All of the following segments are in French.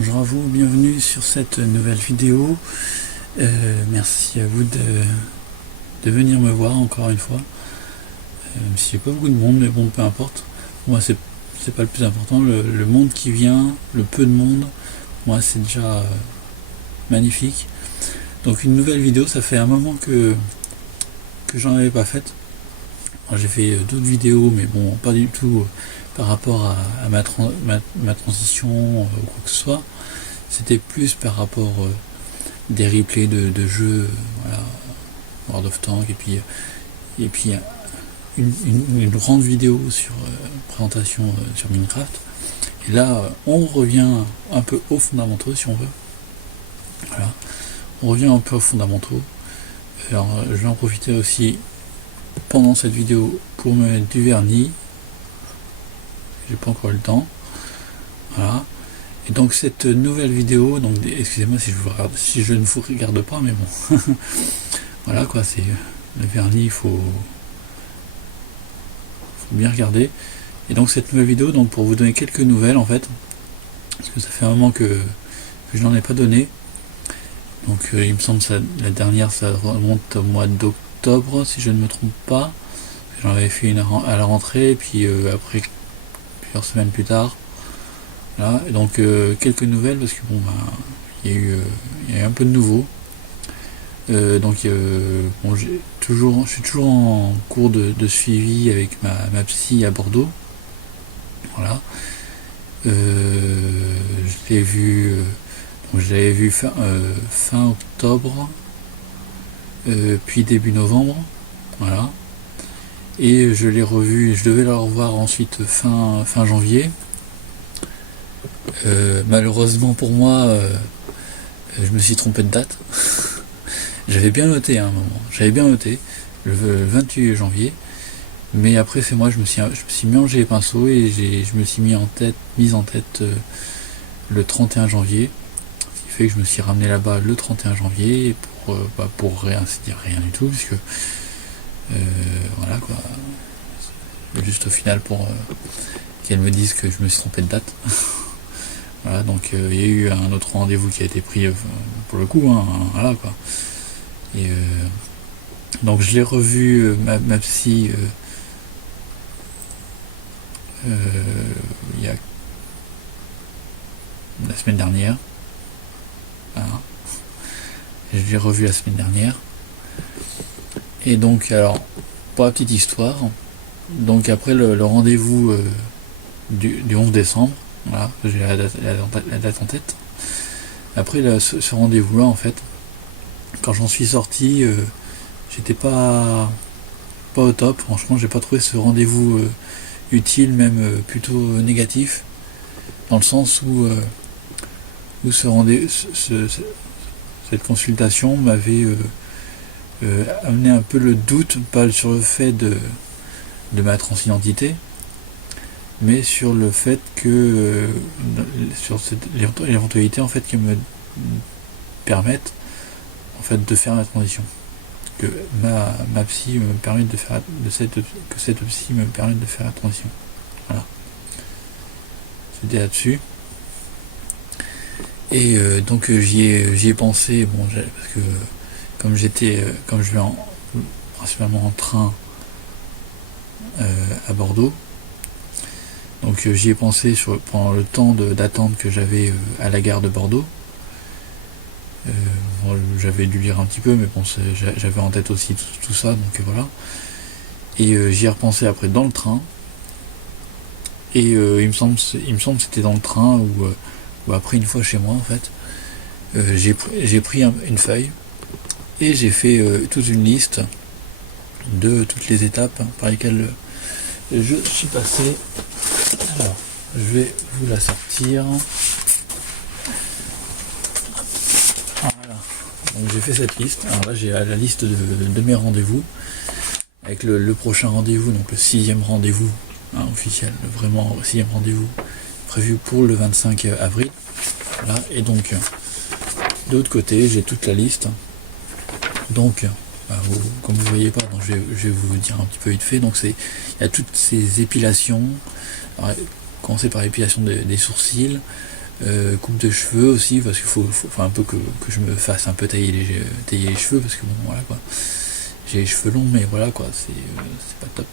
Bonjour à vous, bienvenue sur cette nouvelle vidéo. Merci à vous de venir me voir encore une fois. Même s'il n'y a pas beaucoup de monde, mais bon, peu importe. Moi, c'est pas le plus important. Le monde qui vient, le peu de monde, moi, c'est déjà magnifique. Donc, une nouvelle vidéo, ça fait un moment que j'en avais pas faite. J'ai fait d'autres vidéos, mais bon, pas du tout par rapport à ma transition ou quoi que ce soit. C'était plus par rapport des replays de jeux, voilà, World of Tanks, et puis une grande vidéo sur présentation sur Minecraft. Et là, on revient un peu aux fondamentaux, si on veut. Voilà, on revient un peu aux fondamentaux. Alors, je vais en profiter aussi pendant cette vidéo pour me mettre du vernis. J'ai pas encore eu le temps. Voilà. Et donc cette nouvelle vidéo, donc excusez-moi si je ne vous regarde pas, mais bon. Voilà quoi, c'est le vernis, il faut bien regarder. Et donc cette nouvelle vidéo, donc pour vous donner quelques nouvelles en fait, parce que ça fait un moment que je n'en ai pas donné. Donc il me semble que la dernière ça remonte au mois d'octobre, si je ne me trompe pas. J'en avais fait une à la rentrée, et puis après plusieurs semaines plus tard. Voilà, et donc quelques nouvelles parce que bon, il y a eu un peu de nouveau. Donc bon, je suis toujours en cours de suivi avec ma psy à Bordeaux. Voilà. Je l'avais vu fin octobre, puis début novembre. Voilà. Et je l'ai revu, je devais la revoir ensuite fin janvier. Malheureusement pour moi, je me suis trompé de date. J'avais bien noté à un moment, le 28 janvier, mais après c'est moi, je me suis mélangé les pinceaux et je me suis mis en tête le 31 janvier, ce qui fait que je me suis ramené là-bas le 31 janvier pour rien du tout, puisque voilà quoi, juste au final pour qu'elle me dise que je me suis trompé de date. Voilà, donc il y a eu un autre rendez-vous qui a été pris pour le coup, voilà quoi. Et donc je l'ai revu ma psy il y a la semaine dernière. Voilà. Je l'ai revu la semaine dernière. Et donc alors pour la petite histoire, donc après le rendez-vous du 11 décembre. Voilà, j'ai la date en tête. Après ce rendez-vous-là, en fait, quand j'en suis sorti, j'étais pas au top. Franchement, j'ai pas trouvé ce rendez-vous utile, même plutôt négatif, dans le sens où cette consultation m'avait amené un peu le doute, pas sur le fait de ma transidentité, mais sur le fait que sur l'éventualité en fait qui me permette en fait de faire la transition, que ma psy me permet de faire que cette psy me permette de faire la transition. Voilà, c'était là-dessus. Et donc j'y ai pensé, bon, parce que comme je vais principalement en train à Bordeaux. Donc j'y ai pensé pendant le temps d'attente que j'avais à la gare de Bordeaux. Bon, j'avais dû lire un petit peu, mais bon, j'avais en tête aussi tout ça, donc voilà. Et j'y ai repensé après dans le train. Et il me semble que c'était dans le train ou après une fois chez moi en fait. J'ai pris une feuille et j'ai fait toute une liste de toutes les étapes par lesquelles je suis passé. Alors, je vais vous la sortir. Voilà. Donc j'ai fait cette liste. Alors là j'ai la liste de mes rendez-vous. Avec le prochain rendez-vous, donc le 6e rendez-vous officiel, vraiment 6e rendez-vous prévu pour le 25 avril. Voilà. Et donc de l'autre côté j'ai toute la liste. Donc comme vous voyez pas, donc je vais vous dire un petit peu vite fait. Donc il y a toutes ces épilations. Alors, commencer par l'épilation des sourcils, coupe de cheveux aussi, parce qu'il faut un peu que je me fasse un peu tailler les cheveux, parce que bon, voilà quoi, j'ai les cheveux longs, mais voilà quoi, c'est pas top.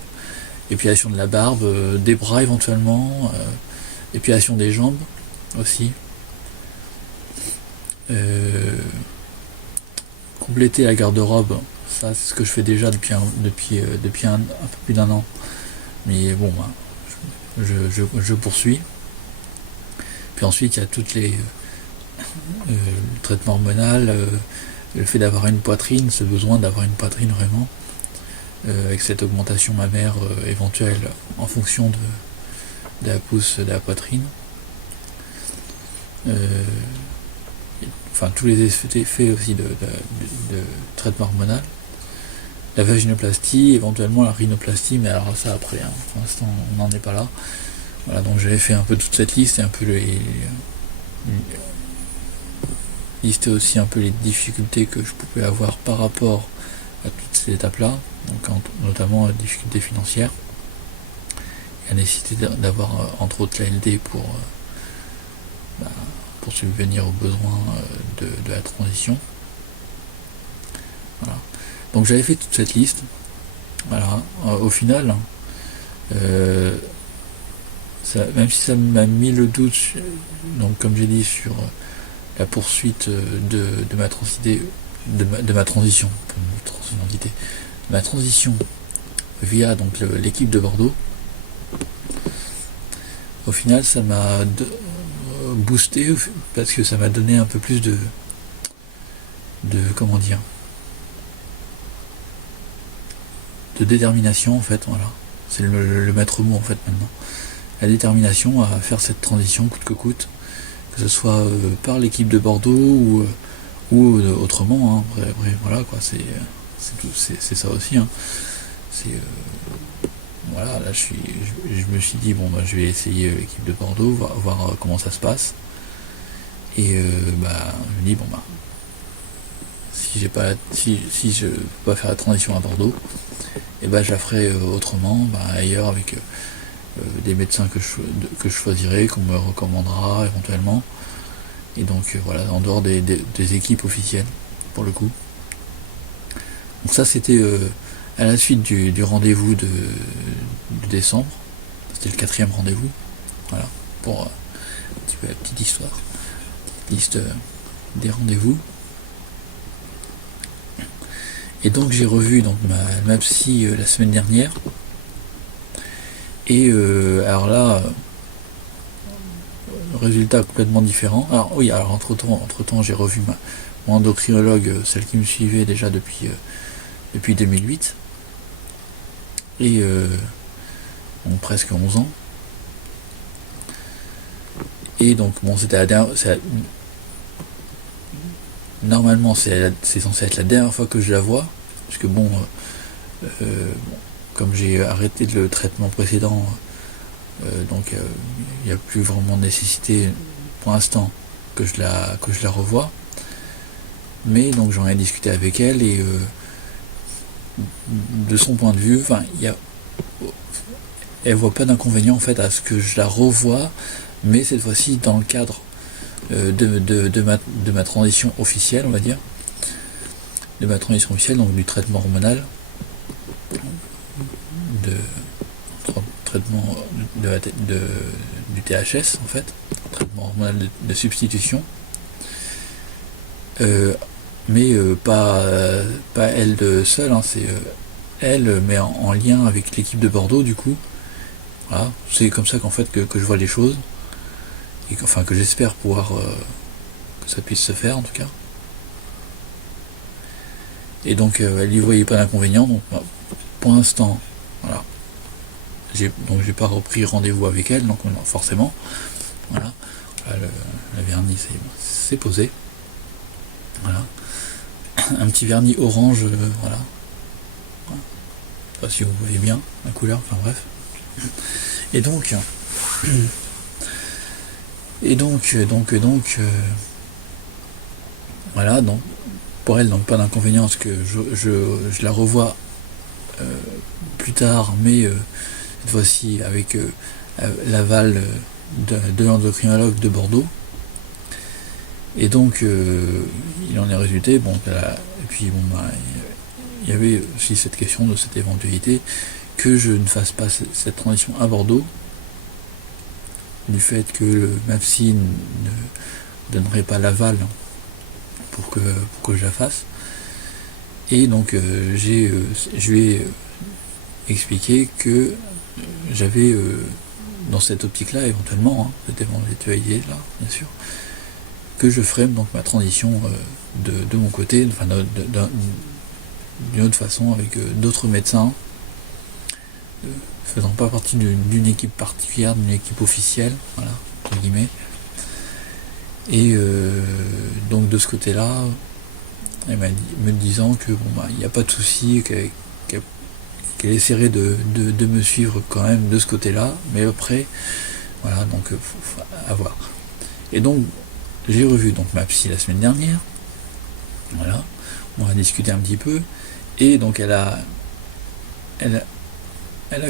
Épilation de la barbe, des bras éventuellement, épilation des jambes aussi. Compléter la garde-robe, ça c'est ce que je fais déjà depuis un peu plus d'1 an, mais bon, je poursuis. Puis ensuite il y a toutes les traitements hormonal, le fait d'avoir une poitrine, ce besoin d'avoir une poitrine vraiment, avec cette augmentation mammaire éventuelle en fonction de la pousse de la poitrine. Tous les effets aussi de traitement hormonal. La vaginoplastie, éventuellement la rhinoplastie, mais alors ça après, hein, pour l'instant on n'en est pas là. Voilà, donc j'avais fait un peu toute cette liste et un peu lister aussi un peu les difficultés que je pouvais avoir par rapport à toutes ces étapes-là, donc notamment la difficulté financière, et la nécessité d'avoir entre autres l'ALD pour subvenir aux besoins de la transition. Voilà. Donc j'avais fait toute cette liste. Voilà. Au final, même si ça m'a mis le doute, donc comme j'ai dit, sur la poursuite de ma transidentité, de ma transition, ma transition via donc l'équipe de Bordeaux. Au final, ça m'a boosté parce que ça m'a donné un peu plus de comment dire, de détermination en fait. Voilà, c'est le maître mot en fait maintenant. La détermination à faire cette transition coûte que coûte, que ce soit par l'équipe de Bordeaux ou autrement. Hein. Voilà quoi, c'est ça aussi. Hein. Voilà, là je me suis dit bon je vais essayer l'équipe de Bordeaux, voir comment ça se passe. Et je me dis si je peux pas faire la transition à Bordeaux, et je la ferai autrement, ailleurs avec des médecins que je choisirai, qu'on me recommandera éventuellement. Et donc voilà, en dehors des équipes officielles pour le coup. Donc ça c'était à la suite du rendez-vous de décembre. C'était le 4e rendez-vous. Voilà, pour un petit peu la petite histoire. Liste des rendez-vous. Et donc j'ai revu donc ma psy la semaine dernière. Et alors là, résultat complètement différent. Alors oui, alors entre temps j'ai revu mon endocrinologue, celle qui me suivait déjà depuis 2008. Et presque 11 ans. Et donc c'était la dernière. Normalement c'est censé être la dernière fois que je la vois, parce que comme j'ai arrêté le traitement précédent, donc il n'y a plus vraiment de nécessité pour l'instant que je la revoie. Mais donc j'en ai discuté avec elle et de son point de vue, elle voit pas d'inconvénient en fait à ce que je la revoie, mais cette fois-ci dans le cadre de ma transition officielle, on va dire, de ma transition officielle, donc du traitement hormonal, traitement du THS en fait, traitement hormonal de substitution, mais pas elle seule, hein, c'est elle, mais en lien avec l'équipe de Bordeaux du coup. Voilà, c'est comme ça qu'en fait que je vois les choses, et que j'espère pouvoir que ça puisse se faire en tout cas. Et donc elle n'y voyait pas d'inconvénient, donc pour l'instant, voilà. J'ai pas repris rendez-vous avec elle, donc forcément, voilà. Le vernis c'est posé. Voilà. Un petit vernis orange, voilà. Pas si vous voyez bien la couleur, enfin bref. Et donc voilà, donc pour elle, donc pas d'inconvénient parce que je la revois plus tard, mais cette fois-ci avec l'aval de l'endocrinologue de Bordeaux. Et donc il en est résulté, bon, et puis bon, bah, il y avait aussi cette question de cette éventualité que je ne fasse pas cette transition à Bordeaux, du fait que le MAPSI ne donnerait pas l'aval pour que je la fasse. Et donc je lui ai expliqué que j'avais dans cette optique-là, éventuellement, cette éventualité-là, bien sûr, que je ferais donc ma transition de mon côté, enfin d'une autre façon, avec d'autres médecins, faisant pas partie d'une équipe particulière, d'une équipe officielle, voilà, entre guillemets. Et donc de ce côté-là, elle m'a dit, me disant que bon, bah, il n'y a pas de souci, qu'elle essaierait de me suivre quand même de ce côté-là, mais après, voilà, donc faut à voir. Et donc j'ai revu donc ma psy la semaine dernière, voilà, on a discuté un petit peu, et donc elle a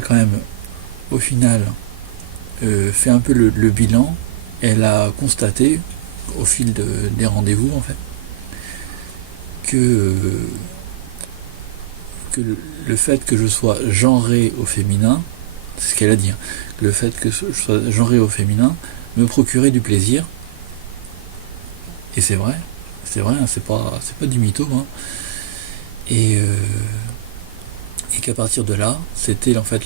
quand même au final fait un peu le bilan. Elle a constaté au fil des rendez-vous en fait que le fait que je sois genré au féminin, c'est ce qu'elle a dit, le fait que je sois genré au féminin me procurait du plaisir. Et c'est vrai, c'est pas du mytho, et qu'à partir de là, c'était en fait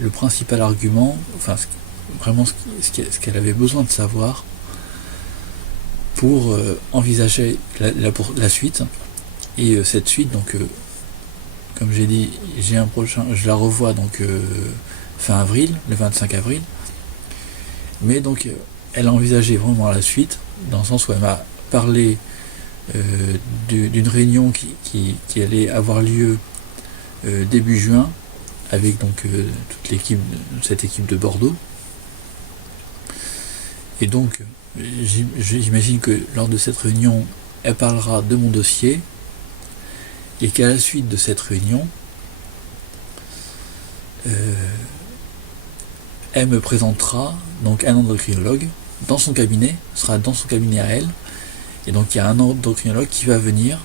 le principal argument, enfin vraiment ce qu'elle avait besoin de savoir pour envisager la suite. Et cette suite, donc comme j'ai dit, j'ai un prochain, je la revois donc fin avril, le 25 avril. Mais donc elle a envisagé vraiment la suite, dans le sens où elle m'a parlé d'une réunion qui allait avoir lieu début juin, avec donc toute l'équipe, cette équipe de Bordeaux. Et donc j'imagine que lors de cette réunion, elle parlera de mon dossier, et qu'à la suite de cette réunion, elle me présentera donc un endocrinologue dans son cabinet, sera dans son cabinet à elle, et donc il y a un endocrinologue qui va venir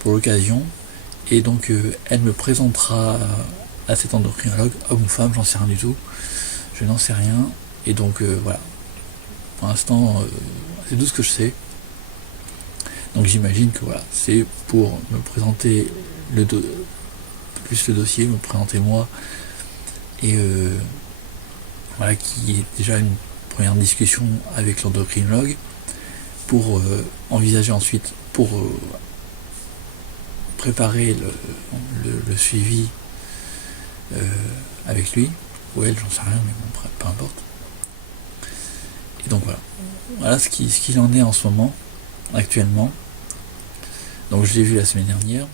pour l'occasion, et donc elle me présentera à cet endocrinologue, homme ou femme, j'en sais rien du tout, je n'en sais rien, et donc voilà, pour l'instant c'est tout ce que je sais. Donc j'imagine que voilà, c'est pour me présenter plus le dossier, me présenter moi, et voilà, qui est déjà une première discussion avec l'endocrinologue pour envisager ensuite, pour préparer le suivi avec lui, ou elle, j'en sais rien, mais bon, peu importe. Et donc voilà ce qu'il en est en ce moment, actuellement. Donc je l'ai vu la semaine dernière.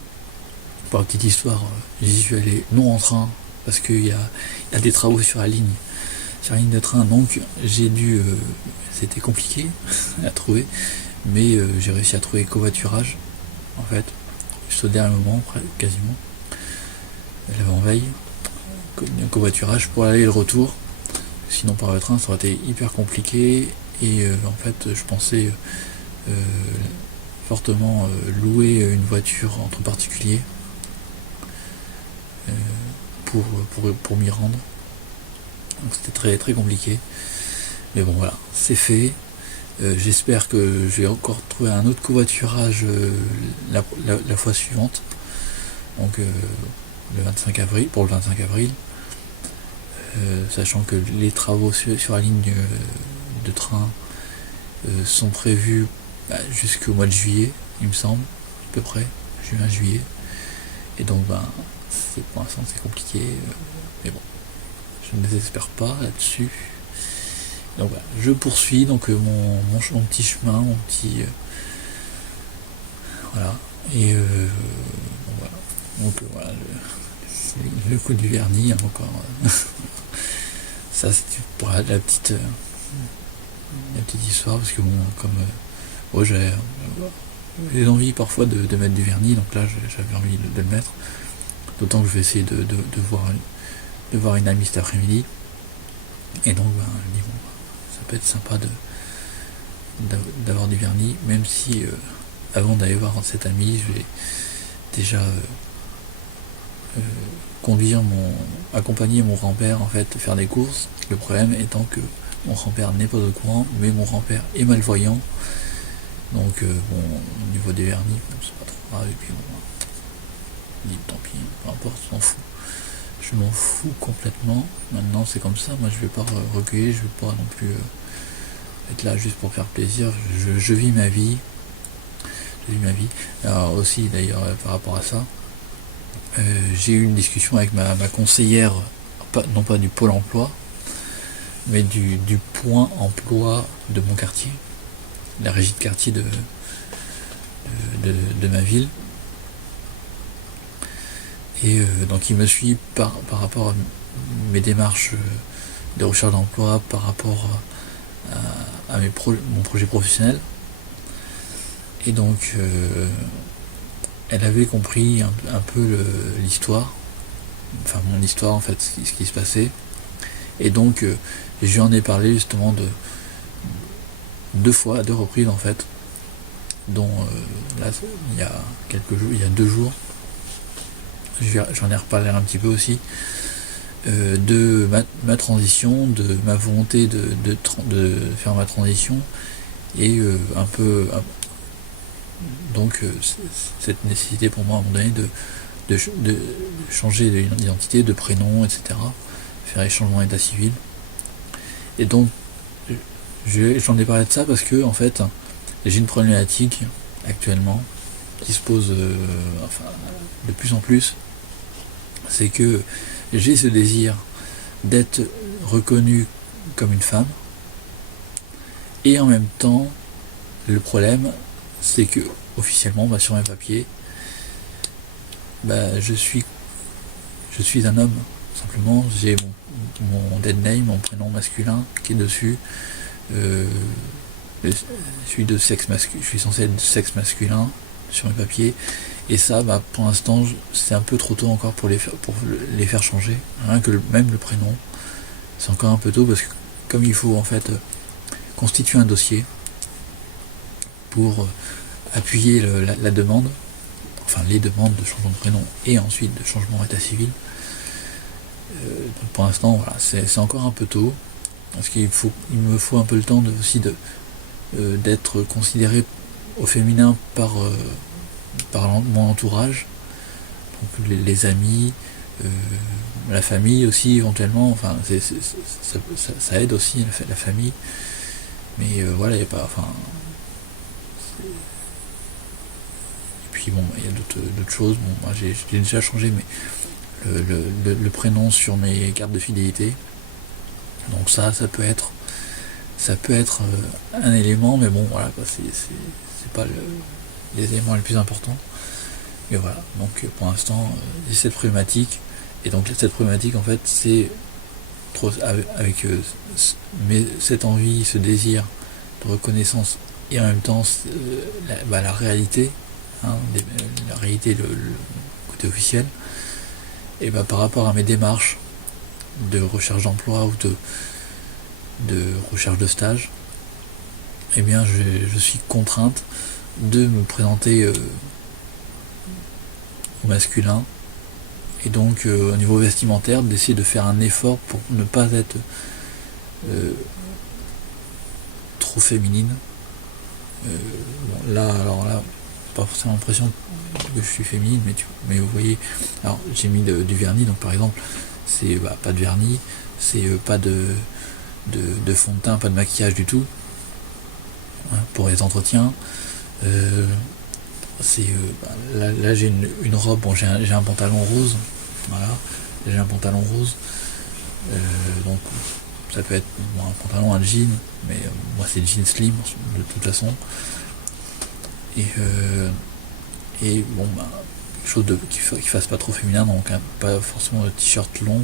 Pour la petite histoire, j'y suis allé non en train, parce qu'il y a des travaux sur la ligne de train, donc j'ai dû, c'était compliqué à trouver, mais j'ai réussi à trouver covoiturage, en fait, juste au dernier moment, quasiment. J'avais en veille, covoiturage pour aller et le retour, sinon par le train ça aurait été hyper compliqué, et en fait je pensais fortement louer une voiture entre particuliers pour m'y rendre. Donc c'était très très compliqué, mais bon voilà, c'est fait. J'espère que je vais encore trouver un autre covoiturage la fois suivante, donc le 25 avril, pour le 25 avril, sachant que les travaux sur la ligne de train sont prévus jusqu'au mois de juillet, il me semble, à peu près, juin-juillet, et donc pour l'instant c'est compliqué, mais bon, je ne désespère pas là-dessus. Donc voilà, je poursuis donc mon petit chemin, mon petit voilà, et donc voilà, le coup du vernis, encore ça c'est pour la petite histoire, parce que bon, comme j'ai envie parfois de mettre du vernis, donc là j'avais envie de le mettre, d'autant que je vais essayer de voir une amie cet après-midi, et donc je me dis bon, ça peut être sympa d'avoir du vernis, même si avant d'aller voir cet ami, je vais déjà accompagner mon grand-père en fait faire des courses. Le problème étant que mon grand-père n'est pas au courant, mais mon grand-père est malvoyant, donc au niveau des vernis, c'est pas trop grave, et puis bon, dit tant pis, peu importe, je m'en fous complètement. Maintenant c'est comme ça, moi je vais pas recueillir, je vais pas non plus être là juste pour faire plaisir. Je vis ma vie. Alors aussi d'ailleurs par rapport à ça, j'ai eu une discussion avec ma conseillère, non pas du pôle emploi, mais du point emploi de mon quartier, la régie de quartier de ma ville. Et donc il me suit par rapport à mes démarches de recherche d'emploi, par rapport à mon projet professionnel. Et donc elle avait compris un peu l'histoire, enfin mon histoire en fait, ce qui se passait. Et donc je lui en ai parlé justement deux fois, à deux reprises en fait, dont là il y a quelques jours, il y a 2 jours, j'en ai reparlé un petit peu aussi, de ma transition, de ma volonté de faire ma transition, et un peu donc cette nécessité pour moi à un moment donné de changer d'identité, de prénom, etc., faire les changements d'état civil. Et donc j'en ai parlé de ça parce que en fait j'ai une problématique actuellement qui se pose de plus en plus, c'est que j'ai ce désir d'être reconnu comme une femme, et en même temps le problème c'est que officiellement sur mes papiers je suis un homme, simplement. J'ai mon dead name, mon prénom masculin qui est dessus, je suis censé être de sexe masculin sur mes papiers, et ça pour l'instant c'est un peu trop tôt encore pour les faire changer, rien que même le prénom c'est encore un peu tôt, parce que comme il faut en fait constituer un dossier pour appuyer la demande, enfin les demandes de changement de prénom et ensuite de changement d'état civil. Donc pour l'instant voilà, c'est encore un peu tôt, parce qu'il me faut un peu le temps aussi d'être considéré au féminin par mon entourage, donc les amis, la famille aussi éventuellement, enfin ça aide aussi la famille, mais voilà, il n'y a pas, enfin, et puis bon, il y a d'autres choses. Bon, moi j'ai déjà changé le prénom sur mes cartes de fidélité, donc ça peut être un élément, mais bon voilà, c'est pas les éléments les plus importants. Et voilà, donc pour l'instant j'ai cette problématique, et donc cette problématique en fait c'est avec cette envie, ce désir de reconnaissance, et en même temps la réalité, la réalité, le côté officiel, et par rapport à mes démarches de recherche d'emploi ou de recherche de stage, eh bien je suis contrainte de me présenter au masculin, et donc au niveau vestimentaire d'essayer de faire un effort pour ne pas être trop féminine. Alors là, pas forcément l'impression que je suis féminine, mais vous voyez, alors j'ai mis du vernis, donc par exemple c'est pas de vernis, c'est pas de fond de teint, pas de maquillage du tout, pour les entretiens. Là j'ai une robe, bon j'ai un pantalon rose, voilà, j'ai un pantalon rose, donc ça peut être un pantalon, un jean, mais moi c'est jean slim de toute façon, et bon quelque chose qui fasse pas trop féminin, donc pas forcément de t-shirt long,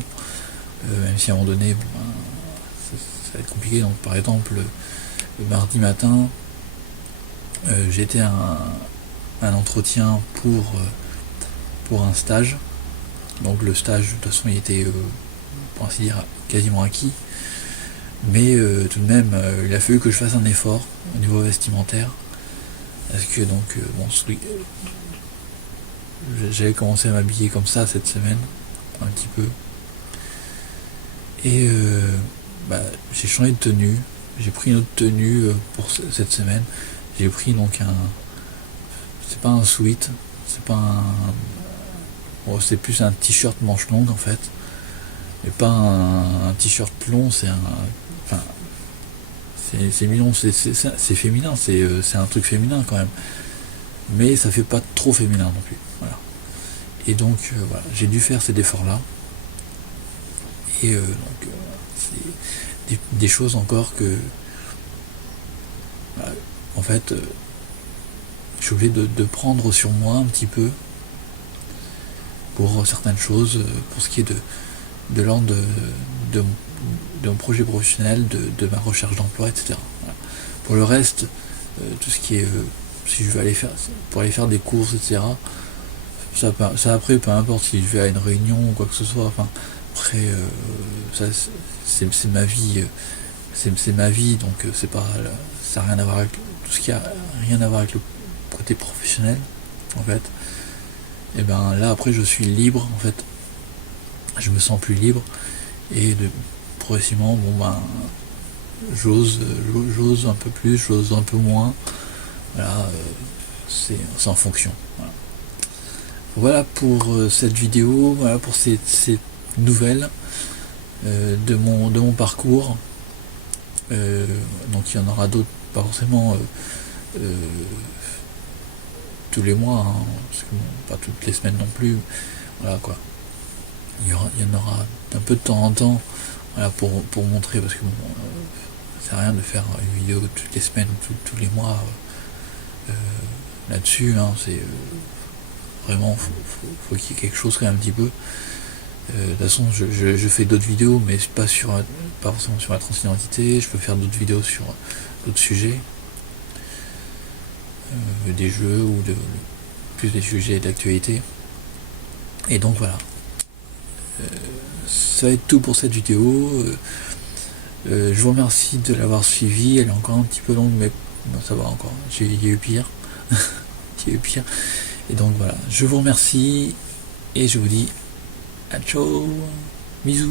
même si à un moment donné ça va être compliqué. Donc par exemple le mardi matin j'ai été à un entretien pour un stage, donc le stage de toute façon il était pour ainsi dire quasiment acquis, mais tout de même il a fallu que je fasse un effort, au niveau vestimentaire, parce que donc j'avais commencé à m'habiller comme ça cette semaine, un petit peu, et j'ai changé de tenue, j'ai pris une autre tenue pour cette semaine. J'ai pris donc c'est pas un sweat, c'est pas c'est plus un t-shirt manche longue en fait, mais pas un t-shirt long, c'est mignon, c'est féminin, c'est un truc féminin quand même, mais ça fait pas trop féminin non plus, voilà. Et donc voilà, j'ai dû faire cet effort là, et c'est des choses encore que en fait je suis obligé de prendre sur moi un petit peu pour certaines choses, pour ce qui est de l'ordre de mon projet professionnel, de ma recherche d'emploi, etc. Voilà. Pour le reste, tout ce qui est si je vais aller faire pour aller faire des courses, etc. Ça après, peu importe si je vais à une réunion ou quoi que ce soit. Enfin, après, ça c'est ma vie, c'est ma vie, donc c'est pas, ça a rien à voir avec tout ce qui a rien à voir avec le côté professionnel, en fait. Et ben là après je suis libre en fait, je me sens plus libre, et progressivement j'ose un peu plus, j'ose un peu moins, voilà, c'est en fonction, voilà pour cette vidéo, voilà pour ces nouvelles de mon parcours. Donc il y en aura d'autres, pas forcément tous les mois, hein, parce que pas toutes les semaines non plus, voilà quoi. Il y en aura un peu de temps en temps, voilà, pour montrer, parce que ça sert à rien de faire une vidéo toutes les semaines ou tous les mois là-dessus, hein, c'est vraiment faut qu'il y ait quelque chose quand même un petit peu. De toute façon je fais d'autres vidéos, mais pas forcément sur la transidentité. Je peux faire d'autres vidéos sur d'autres sujets, des jeux ou plus des sujets d'actualité. Et donc voilà, ça va être tout pour cette vidéo. Je vous remercie de l'avoir suivi. Elle est encore un petit peu longue, mais bon, ça va encore, il y a eu pire. Il y a eu pire. Et donc voilà, je vous remercie et je vous dis à ciao, bisous.